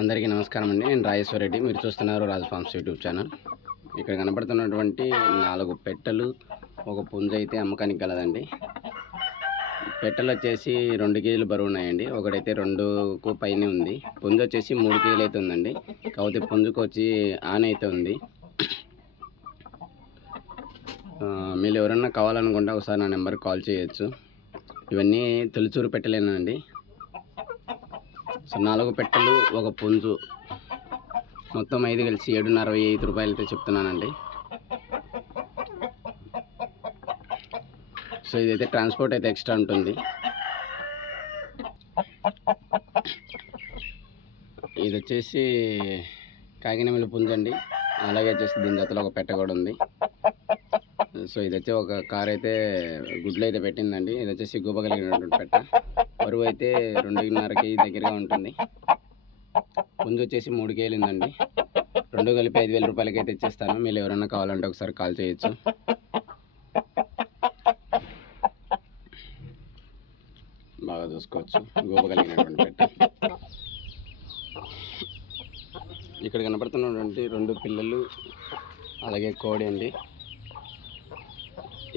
అందరికీ నమస్కారం అండి. నేను రాజేశ్వర రెడ్డి. మీరు చూస్తున్నారు రాజు ఫార్మ్స్ యూట్యూబ్ ఛానల్. ఇక్కడ కనబడుతున్నటువంటి 4 పెట్టెలు, ఒక పుంజ అయితే అమ్మకానికి గలదండి. పెట్టెలు వచ్చేసి 2 కేజీలు బరువు ఉన్నాయండి. ఒకటైతే 2కు పైనే ఉంది. పుంజ వచ్చేసి 3 కేజీలు అయితే ఉందండి. కాకపోతే పుంజుకు వచ్చి ఆన్ అయితే ఉంది. మీరు ఎవరన్నా కావాలనుకుంటే ఒకసారి నా నెంబర్కి కాల్ చేయొచ్చు. ఇవన్నీ తొలిచూరు పెట్టెలేనండి. సో 4 పెట్టెలు, ఒక పుంజు, మొత్తం 5 కలిసి 7.5 రూపాయలు అయితే చెప్తున్నానండి. సో ఇదైతే ట్రాన్స్పోర్ట్ అయితే ఎక్స్ట్రా ఉంటుంది. ఇది వచ్చేసి కాకినెమలి పుంజు అండి. అలాగే వచ్చేసి దీని జతలో ఒక పెట్టె కూడా ఉంది. సో ఇది వచ్చి ఒక కార్ అయితే గుడ్లు అయితే పెట్టిందండి. ఇది వచ్చేసి గుబ్బ కలిగినటువంటి పెట్ట. బరువు అయితే 2.5 కేజీ దగ్గరగా ఉంటుంది. పుంజు వచ్చేసి 3 కేజీలు ఉందండి. 2 కలిపి 5,000 రూపాయలకి అయితే ఇచ్చేస్తాను. మీరు ఎవరైనా కావాలంటే ఒకసారి కాల్ చేయొచ్చు. బాగా చూసుకోవచ్చు, గుబ్బ కలిగినటువంటి పెట్ట. ఇక్కడ కనపడుతున్నటువంటి 2 పిల్లలు, అలాగే కోడి అండి.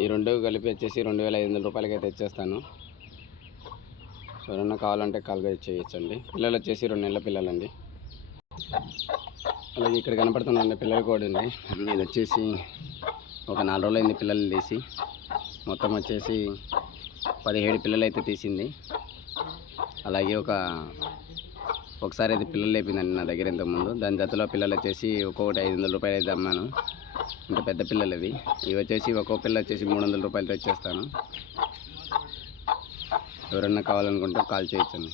ఈ 2 కలిపి వచ్చేసి 2,500 రూపాయలకి అయితే ఇచ్చేస్తాను. ఎవరన్నా కావాలంటే కాల్ చేయొచ్చండి. పిల్లలు వచ్చేసి 2 నెలల పిల్లలండి. అలాగే ఇక్కడ కనపడుతున్న పిల్లలు కూడా అండి. ఇది వచ్చేసి ఒక 4 రోజులైంది పిల్లలు తీసి. మొత్తం వచ్చేసి 17 పిల్లలు అయితే తీసింది. అలాగే ఒకసారి అయితే పిల్లలు లేపిందండి నా దగ్గర ఇంతకుముందు. దాని జతలో పిల్లలు వచ్చేసి ఒక్కొక్కటి 500 రూపాయలు అయితే అమ్మాను. ఇంత పెద్ద పిల్లలు ఇవి వచ్చేసి ఒక్కో పిల్ల వచ్చేసి 300 రూపాయలతో ఇచ్చేస్తాను. ఎవరన్నా కావాలనుకుంటే కాల్ చేయొచ్చండి.